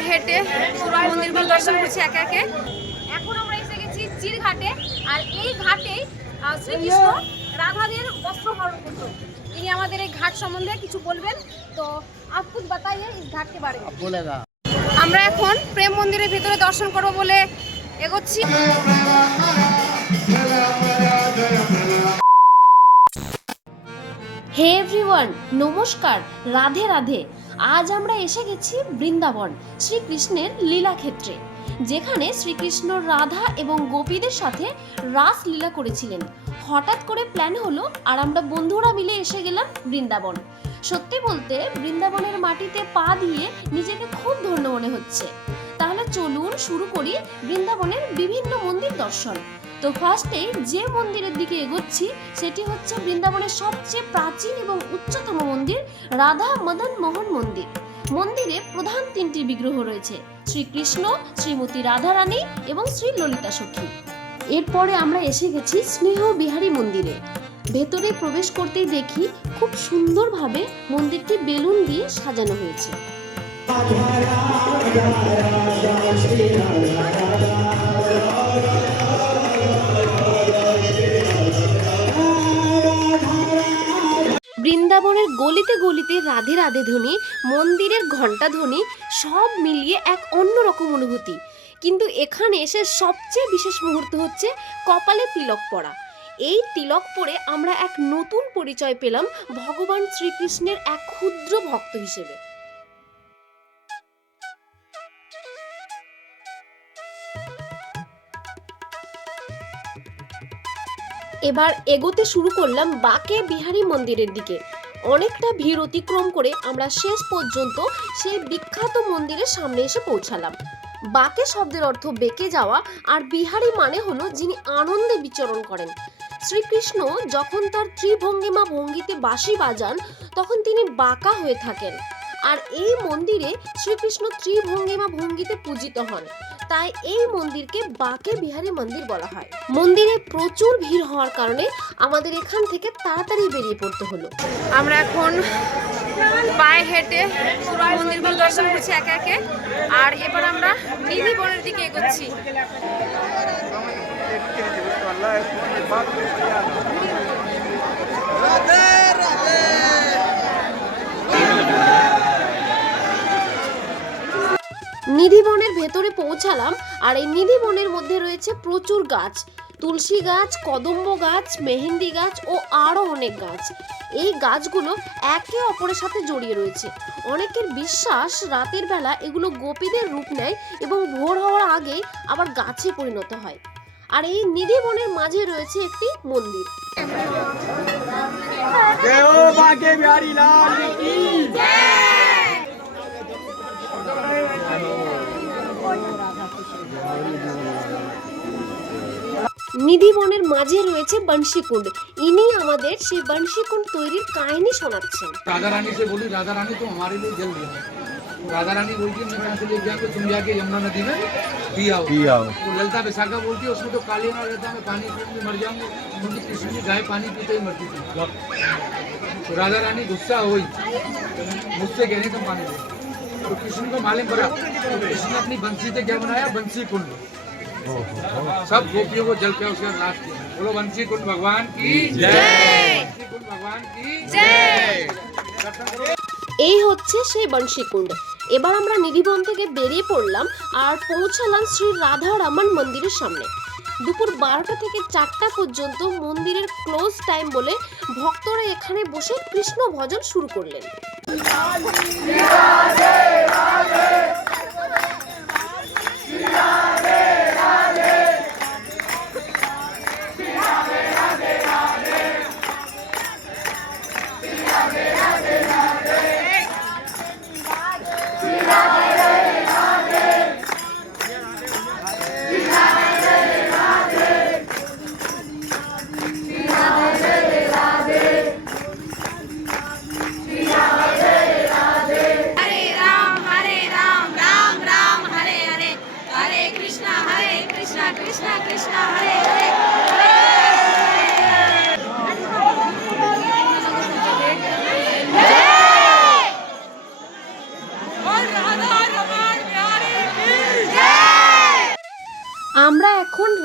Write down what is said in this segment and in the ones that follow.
পায়ে হেঁটে পুরো মন্দিরগুলো দর্শন করছি একে একে। এখন আমরা এসে গেছি চির ঘাটে, আর এই ঘাটেই শ্রীকৃষ্ণ রাধাদের বস্ত্র হরণ করতো। তিনি আমাদের এই ঘাট সম্বন্ধে কিছু বলবেন। তো আপ কুছ বাতাইয়ে ইস ঘাট কে বারে মে। বলেগা। আমরা এখন প্রেম মন্দিরের ভিতরে দর্শন করব বলে এগোচ্ছি। হে এভরিওয়ান, নমস্কার, রাধে রাধে। আজ আমরা এসে গেছি বৃন্দাবন, শ্রীকৃষ্ণের লীলাক্ষেত্রে, যেখানে শ্রীকৃষ্ণ রাধা এবং গোপীদের সাথে রাস লীলা করেছিলেন। হঠাৎ করে প্ল্যান হলো আর আমরা বন্ধুরা মিলে এসে গেলাম বৃন্দাবন। সত্যি বলতে বৃন্দাবনের মাটিতে পা দিয়ে নিজেকে খুব ধন্য মনে হচ্ছে। তাহলে চলুন শুরু করি বৃন্দাবনের বিভিন্ন মন্দির দর্শন। তো ফার্স্টে যে মন্দিরের দিকে এগোচ্ছি সেটি হচ্ছে বৃন্দাবনের সবচেয়ে প্রাচীন এবং উচ্চতম মন্দির, রাধা মদন মোহন মন্দির। মন্দিরে প্রধান তিনটি বিগ্রহ রয়েছে, শ্রীকৃষ্ণ, শ্রীমতী রাধারানী এবং শ্রী ললিতা সখী। এরপরে আমরা এসে গেছি স্নেহ বিহারী মন্দিরে। ভেতরে প্রবেশ করতেই দেখি খুব সুন্দরভাবে মন্দিরটি বেলুন দিয়ে সাজানো হয়েছে। বৃন্দাবনের গলিতে গলিতে রাধে রাধে ধ্বনি, মন্দিরের ঘণ্টা ধ্বনি, সব মিলিয়ে এক অন্যরকম অনুভূতি। কিন্তু এখানে এসে সবচেয়ে বিশেষ মুহূর্ত হচ্ছে কপালে তিলক পরা। এই তিলক পরে আমরা এক নতুন পরিচয় পেলাম ভগবান শ্রীকৃষ্ণের এক ক্ষুদ্র ভক্ত হিসেবে। এবার এগোতে শুরু করলাম বাকে বিহারী মন্দিরের দিকে। অনেকটা ভিড় অতিক্রম করে আমরা শেষ পর্যন্ত সেই বিখ্যাত মন্দিরের সামনে এসে পৌঁছালাম। বাকে শব্দের অর্থ বেঁকে যাওয়া, আর বিহারী মানে হলো যিনি আনন্দে বিচরণ করেন। শ্রীকৃষ্ণ যখন তার ত্রিভঙ্গিমা ভঙ্গিতে বাঁশি বাজান তখন তিনি বাঁকা হয়ে থাকেন, আর এই মন্দিরে শ্রীকৃষ্ণ ত্রিভঙ্গিমা ভঙ্গিতে পূজিত হন। তাই এই মন্দিরকে বাকে বিহারী মন্দির বলা হয়। মন্দিরে প্রচুর ভিড় হওয়ার কারণে আমাদের এখান থেকে তাড়াতাড়ি বেরিয়ে পড়তে হলো। আমরা এখন পায়ে হেঁটে পুরো মন্দিরগুলো দর্শন করছি একে একে, আর এবার আমরা নিধি বনের দিকে এগোচ্ছি। নিধিবনের ভেতরে পৌঁছালাম, আর এই নিধিবনের মধ্যে রয়েছে প্রচুর গাছ, তুলসী গাছ, কদম্ব গাছ, মেহেন্দি গাছ ও আরো অনেক গাছ। এই গাছগুলো একে অপরের সাথে জড়িয়ে রয়েছে। অনেকের বিশ্বাস রাতের বেলা এগুলো গোপীদের রূপ নেয় এবং ভোর হওয়ার আগে আবার গাছে পরিণত হয়। আর এই নিধিবনের মাঝে রয়েছে একটি মন্দির। নিধিবনের মাঝে রয়েছে বংশীকুণ্ড। ইনি আমাদের সেই বংশীকুণ্ড তৈরির কাহিনী শোনাচ্ছেন। राधा रानी से बोली, राधा रानी तो हमारे लिए जल दिया। राधा रानी बोलती है मैं यहाँ से लेके जाऊंगी, तुम जाके यमुना नदी में पी आओ। तो ललिता विशाखा बोलती है उसमें तो काली ना रहता, मैं पानी पीने मर जाऊंगी, क्योंकि कृष्ण की गाय पानी पीते ही मरती थी। तो राधा रानी गुस्सा हुई, मुझसे कहने तुम पानी दो। तो कृष्ण को मालूम पड़ा, तो कृष्ण ने अपनी बंसी से क्या बनाया, बंसी कुंड। सब गोपियों को जल के उसका नाश किया। बोलो बंसी कुंड भगवान की जय, बंसी कुंड भगवान की जय। এই হচ্ছে সেই বংশীকুণ্ড। এবার আমরা নিধিবন থেকে বেরিয়ে পড়লাম আর পৌঁছালাম শ্রী রাধা রমন মন্দিরের সামনে। দুপুর 12টা থেকে 4টা পর্যন্ত মন্দিরের ক্লোজ টাইম বলে ভক্তরা এখানে বসে কৃষ্ণ ভজন শুরু করলেন। হরে রাম হরে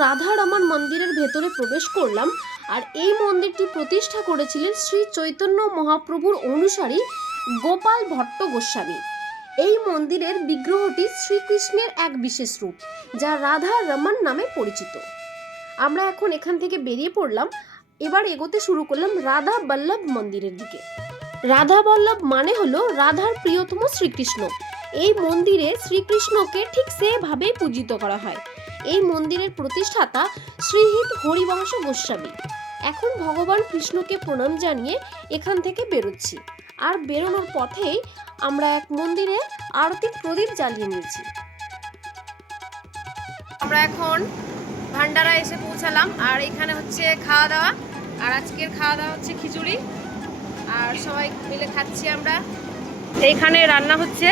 রাধা রমন মন্দিরের ভেতরে প্রবেশ করলাম। আর এই মন্দিরটি প্রতিষ্ঠা করেছিলেন শ্রী চৈতন্য মহাপ্রভুর অনুসারী গোপাল ভট্ট গোস্বামী। এই মন্দিরের বিগ্রহটি শ্রীকৃষ্ণের এক বিশেষ রূপ, যা রাধা রমন নামে পরিচিত। আমরা এখন এখান থেকে বেরিয়ে পড়লাম। এবার এগোতে শুরু করলাম রাধা বল্লভ মন্দিরের দিকে। রাধা বল্লভ মানে হলো রাধার প্রিয়তম শ্রীকৃষ্ণ। এই মন্দিরে শ্রীকৃষ্ণকে ঠিক সেভাবেই পূজিত করা হয়। এই মন্দিরের প্রতিষ্ঠাতা শ্রীহিত হরিবংশ গোস্বামী। এখন ভগবান কৃষ্ণকে প্রণাম জানিয়ে এখান থেকে বেরোচ্ছি। আর বেরোনোর পথেই আমরা এক মন্দিরে আরতি প্রদীপ জ্বালিয়ে নিয়েছি। আমরা এখন ভান্ডারা এসে পৌঁছালাম। আর এখানে হচ্ছে খাওয়া দাওয়া। আর আজকের খাওয়া দাওয়া হচ্ছে খিচুড়ি, আর সবাই মিলে খাচ্ছি আমরা। এইখানে রান্না হচ্ছে।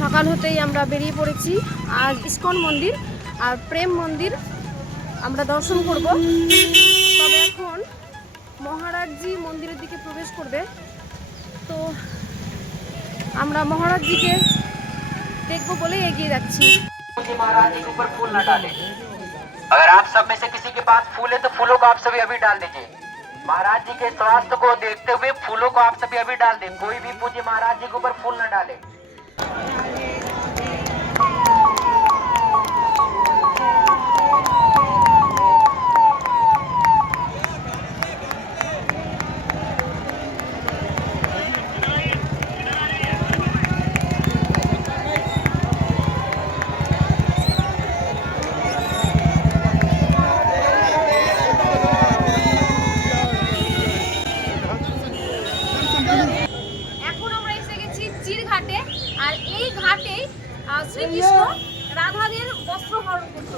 সকাল হতেই আমরা বেরিয়ে পড়েছি। আর ইস্কন মন্দির আর প্রেম মন্দির আমরা দর্শন করব। তবে এখন মহারাজজি মন্দিরের দিকে প্রবেশ করবে, তো আমরা মহারাজজিকে দেখবো বলে এগিয়ে যাচ্ছি। महाराज जी के ऊपर फूल न डालें। अगर आप सब में से किसी के पास फूल है तो फूलों को आप सभी अभी डाल दीजिए। महाराज जी के स्वास्थ्य को देखते हुए फूलों को आप सभी अभी डाल दें। कोई भी पूज्य महाराज जी के ऊपर फूल न डाले। এখন আমরা এসে গেছি চিরঘাটে। আর এই ঘাটে শ্রীকৃষ্ণ রাধাদের বস্ত্র হরণ করত।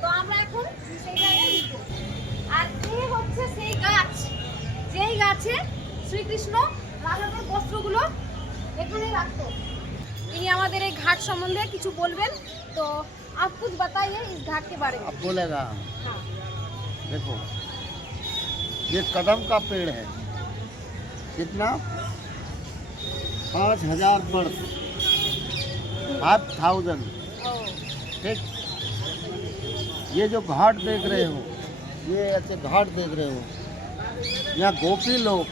তো আমরা এখন সেই জায়গায় উঠবো। আর এই হচ্ছে সেই গাছ, যেই গাছে শ্রীকৃষ্ণ রাধাদের বস্ত্রগুলো এখানে রাখতো। ইনি আমাদের এই ঘাট সম্বন্ধে কিছু বলবেন। তো आप कुछ बताइए इस घाट के बारे में। अब बोलेगा। हाँ। देखो, ये कदम का पेड़ है। कितना? 5000 वर्ष, 5000। ठीक। ये जो घाट देख रहे हो, ये ऐसे घाट देख रहे हो, यहाँ गोपी लोग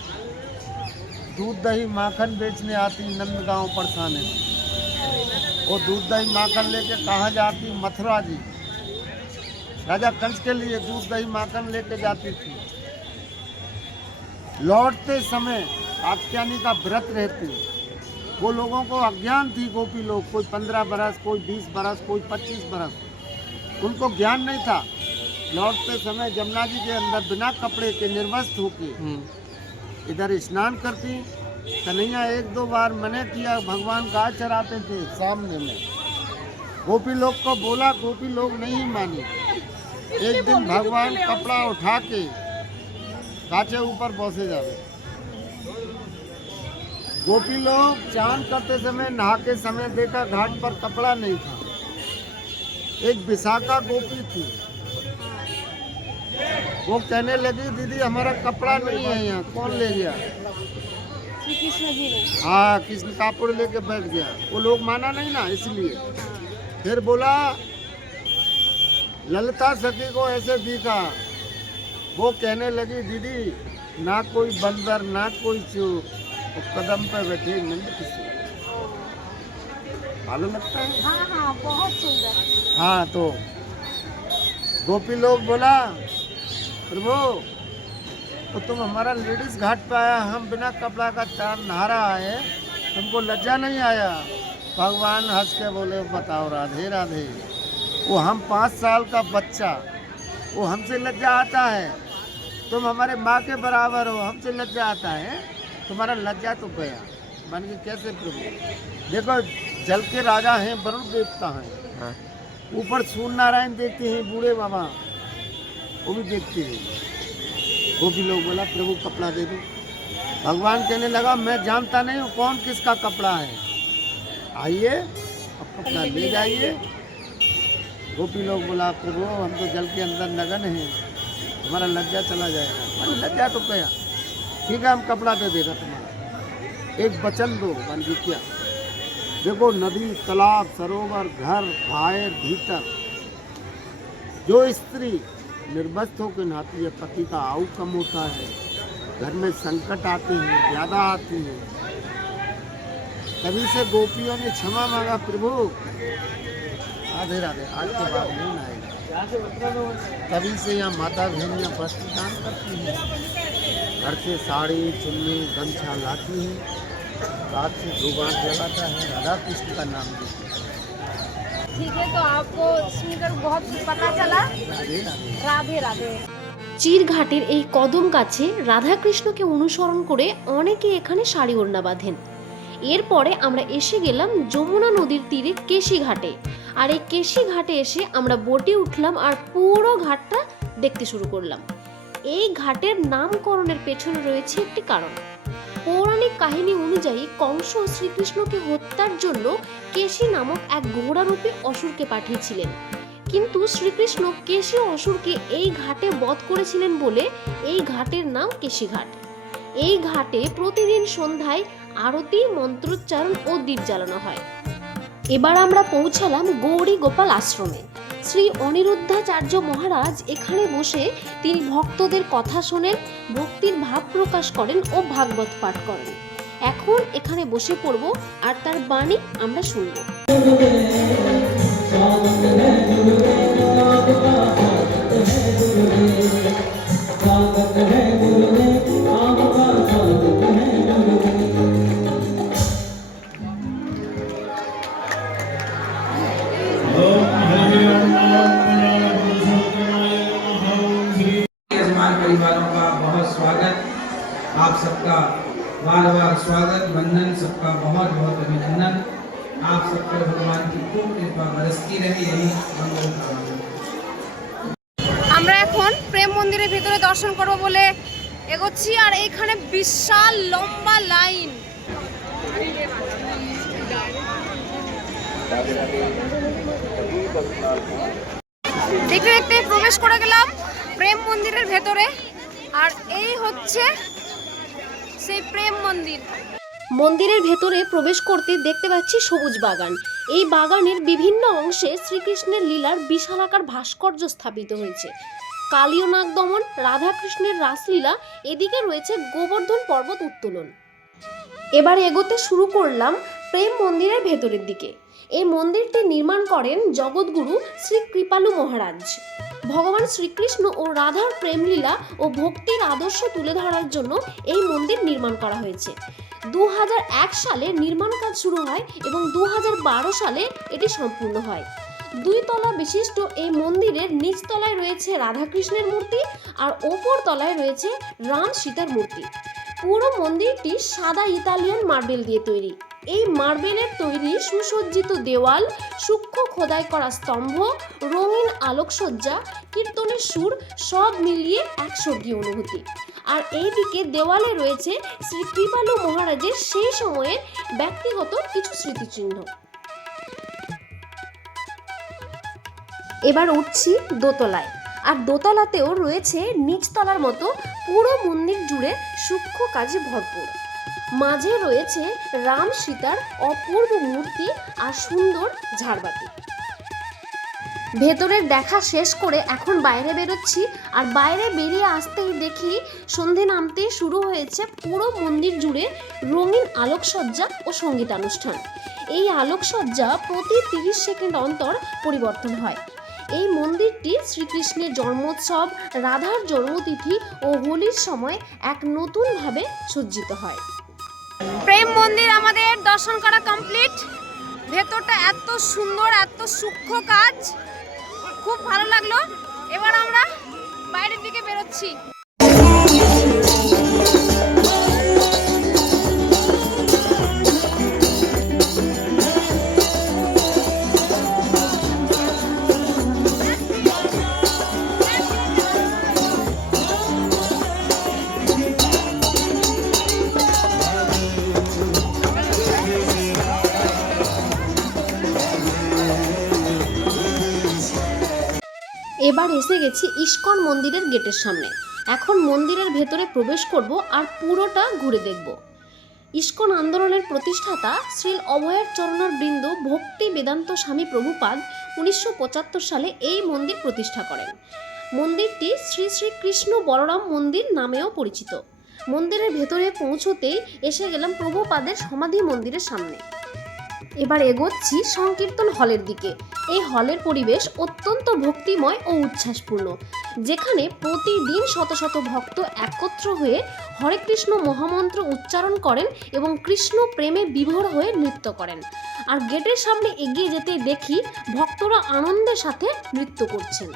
दूध दही माखन बेचने आती नंदगांव परसाने। वो दूध दही माखन लेके कहाँ जाती? मथुरा जी। राजा कंस के लिए दूध दही माखन लेके जाती थी। लौटते समय कात्यायनी का व्रत रहते। वो लोगों को अज्ञान थी, गोपी लोग, कोई 15 बरस, कोई 20 बरस, कोई 25 बरस, उनको ज्ञान नहीं था। लौटते समय जमुना जी के अंदर बिना कपड़े के निर्वस्त्र होके इधर स्नान करती। कन्हैया 1-2 बार मना किया, भगवान गाय चराते थे सामने में। गोपी लोग को बोला, गोपी लोग नहीं मानी। एक दिन भगवान कपड़ा उठा के काचे ऊपर बसे जावे। गोपी लोग चांद करते समय नहाते समय देखा घाट पर कपड़ा नहीं था। एक विशाखा गोपी थी, वो कहने लगी, दीदी हमारा कपड़ा नहीं है यहाँ, कौन ले गया? कृष्ण जी ने। हाँ, कृष्ण कापड़ लेके बैठ गया। वो लोग माना नहीं ना, इसलिए फिर बोला, ललिता सखी को ऐसे दिखा। वो कहने लगी, दीदी ना कोई बंदर ना कोई चोर, वो कदम पे बैठे नंद किशोर। मालूम लगता है? हाँ हाँ, बहुत सुंदर। हाँ, तो गोपी लोग बोला, प्रभु तो तुम हमारा लेडीज घाट पे आया, हम बिना कपड़ा का चार नहा रहा है, तुमको लज्जा नहीं आया? भगवान हंस के बोले, बताओ राधे राधे, वो हम 5 साल का बच्चा, वो हमसे लज्जा आता है? तुम हमारे माँ के बराबर हो, हमसे लज्जा आता है? तुम्हारा लज्जा तो गया। मान के कैसे प्रभु? देखो, जल के राजा हैं, वरुण देवता हैं, ऊपर सूर्य नारायण देखते हैं, बूढ़े बाबा वो भी देखते हैं। गोपी लोग बोला, प्रभु कपड़ा दे दो। भगवान कहने लगा, मैं जानता नहीं हूँ कौन किसका कपड़ा है, आइए अब कपड़ा ले जाइए। गोपी लोग बोला, प्रभु हम तो जल के अंदर नगन हैं, हमारा लज्जा चला जाएगा। मैंने लज्जा तो गया, ठीक है हम कपड़ा दे देगा तुम्हारा, एक वचन दो। मान जी क्या? देखो, नदी, तालाब, सरोवर, घर, बाहर, भीतर जो स्त्री निर्वस्त्र होकर नहाती है, पति का आयु कम होता है, घर में संकट आते हैं, ज़्यादा आती हैं, तभी से गोपियों ने क्षमा मांगा, प्रभु राधे राधे आज के बाद नहीं आएगा। तभी से यहाँ माता बहनियाँ वस्त्र दान करती हैं, घर से साड़ी चुन्नी गमछा लाती हैं, रात से भगवान जगाता है, राधा कृष्ण का नाम लेती है। ठीक है, तो आपको सुनकर बहुत कुछ पता चला। राधे राधे। রাধে রাধে। চিরঘাটের এই কদম গাছে রাধাকৃষ্ণকে অনুসরণ করে অনেকে এখানে শাড়ি ওড়না বাঁধেন। এরপরে আমরা এসে গেলাম যমুনা নদীর তীরে কেশি ঘাটে। আর এই কেশি ঘাটে এসে আমরা বোটে উঠলাম আর পুরো ঘাটটা দেখতে শুরু করলাম। এই ঘাটের নামকরণের পেছনে রয়েছে একটি কারণ। পৌরাণিক কাহিনী অনুযায়ী কংস শ্রীকৃষ্ণকে হত্যার জন্য কেশি নামক এক ঘোড়ারূপী অসুরকে পাঠিয়েছিলেন, কিন্তু শ্রীকৃষ্ণ কেশি অসুরকে এই ঘাটে বধ করেছিলেন বলে এই ঘাটের নাম কেশি ঘাট। এই ঘাটে প্রতিদিন সন্ধ্যায় আরতি, মন্ত্রোচ্চারণ ও দীপ জ্বালানো হয়। এবার আমরা পৌঁছালাম গৌরী গোপাল আশ্রমে। শ্রী অনিরুদ্ধাচার্য মহারাজ এখানে বসে তিনি ভক্তদের কথা শোনেন, ভক্তির ভাব প্রকাশ করেন ও ভাগবত পাঠ করেন। এখন এখানে বসে পড়ব আর তার বাণী আমরা শুনব। परिवारों का बहुत स्वागत, आप सबका बार बार स्वागत, वंदन, सबका बहुत बहुत अभिनंदन। आप सब पर भगवान की खूब कृपा बरसती रहे, यही मंगल कामना। আমরা এখন প্রেম মন্দিরের ভিতরে দর্শন করব বলে এগোচ্ছি, আর এইখানে বিশাল লম্বা লাইন। দেখতে দেখতে প্রবেশ করে গেলাম প্রেম মন্দিরের ভেতরে, আর এই হচ্ছে সেই প্রেম মন্দির। মন্দিরের ভেতরে প্রবেশ করতে দেখতে পাচ্ছি সবুজ বাগান। এই বাগানের বিভিন্ন অংশে শ্রীকৃষ্ণের লীলার বিশালাকার ভাস্কর্য স্থাপিত হয়েছে। কালীয় নাগ দমন, রাধাকৃষ্ণের রাসলীলা, এদিকে রয়েছে গোবর্ধন পর্বত উত্তোলন। এবার এগোতে শুরু করলাম প্রেম মন্দিরের ভেতরের দিকে। এই মন্দিরটি নির্মাণ করেন জগৎগুরু শ্রী কৃপালু মহারাজ। ভগবান শ্রীকৃষ্ণ ও রাধার প্রেমলীলা ও ভক্তির আদর্শ তুলে ধরার জন্য এই মন্দির নির্মাণ করা হয়েছে। 2001 সালে নির্মাণ কাজ শুরু হয় এবং 2012 সালে এটি সম্পূর্ণ হয়। 2 তলা বিশিষ্ট এই মন্দিরের নিচ তলায় রয়েছে রাধাকৃষ্ণের মূর্তি আর ওপর তলায় রয়েছে রাম সীতার মূর্তি। পুরো মন্দিরটি সাদা ইতালিয়ান মার্বেল দিয়ে তৈরি। এই মার্বেলের তৈরি সুসজ্জিত দেওয়াল, সূক্ষ্ম খোদাই করা স্তম্ভ, রঙিন আলোকসজ্জা, কীর্তনের সুর সব মিলিয়ে এক স্বর্গীয় অনুভূতি। আর এইদিকে দেওয়ালে রয়েছে শ্রী কৃপালু মহারাজের সেই সময়ের ব্যক্তিগত কিছু স্মৃতিচিহ্ন। এবার উঠছি দোতলায়, আর দোতলাতেও রয়েছে নিচতলার মতো পুরো মন্দির জুড়ে সূক্ষ্ম কাজে ভরপুর। মাঝে রয়েছে রাম সীতার অপূর্ব মূর্তি আর সুন্দর ঝাড়বাতি। ভেতরের দেখা শেষ করে এখন বাইরে বেরোচ্ছি, আর বাইরে বেরিয়ে আসতেই দেখি সন্ধে নামতে শুরু হয়েছে পুরো মন্দির জুড়ে রঙিন আলোকসজ্জা ও সঙ্গীতানুষ্ঠান। এই আলোকসজ্জা প্রতি 30 সেকেন্ড অন্তর পরিবর্তন হয়। এই মন্দিরটি শ্রীকৃষ্ণের জন্মোৎসব, রাধার জন্মতিথি ও হোলির সময় এক নতুনভাবে সজ্জিত হয়। প্রেম মন্দির আমাদের দর্শন করা কমপ্লিট। ভেতরটা এত সুন্দর, এত সূক্ষ্ম কাজ, খুব ভালো লাগলো। এবার আমরা বাইরের দিকে বেরোচ্ছি। এবার এসে গেছি ইস্কন মন্দিরের গেটের সামনে। এখন মন্দিরের ভেতরে প্রবেশ করব আর পুরোটা ঘুরে দেখব। ইস্কন আন্দোলনের প্রতিষ্ঠাতা শ্রী অভয়ের চরণার বৃন্দ ভক্তি বেদান্ত স্বামী প্রভুপাদ 1975 সালে এই মন্দির প্রতিষ্ঠা করেন। মন্দিরটি শ্রী শ্রী কৃষ্ণ বলরাম মন্দির নামেও পরিচিত। মন্দিরের ভেতরে পৌঁছতেই এসে গেলাম প্রভুপাদের সমাধি মন্দিরের সামনে। এবার এগোচ্ছি সংকীর্তন হলের দিকে। এই হলের পরিবেশ অত্যন্ত ভক্তিময় ও উচ্ছ্বাসপূর্ণ, যেখানে প্রতিদিন শত শত ভক্ত একত্র হয়ে হরে কৃষ্ণ মহামন্ত্র উচ্চারণ করেন এবং কৃষ্ণ প্রেমে বিভোর হয়ে নৃত্য করেন। আর গেটের সামনে এগিয়ে যেতে দেখি ভক্তরা আনন্দের সাথে নৃত্য করছেন।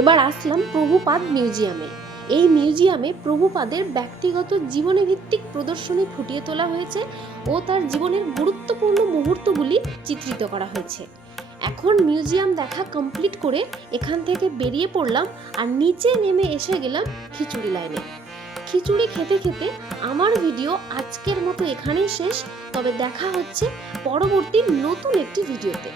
এবার আসলাম প্রভুপাদ মিউজিয়ামে। এই মিউজিয়ামে প্রভুপাদের ব্যক্তিগত জীবনে ভিত্তিক প্রদর্শনী ফুটিয়ে তোলা হয়েছে ও তার জীবনের গুরুত্বপূর্ণ মুহূর্তগুলি চিত্রিত করা হয়েছে। এখন মিউজিয়াম দেখা কমপ্লিট করে এখান থেকে বেরিয়ে পড়লাম আর নিচে নেমে এসে গেলাম খিচুড়ি লাইনে। খিচুড়ি খেতে খেতে আমার ভিডিও আজকের মতো এখানেই শেষ। তবে দেখা হচ্ছে পরবর্তী নতুন একটি ভিডিওতে।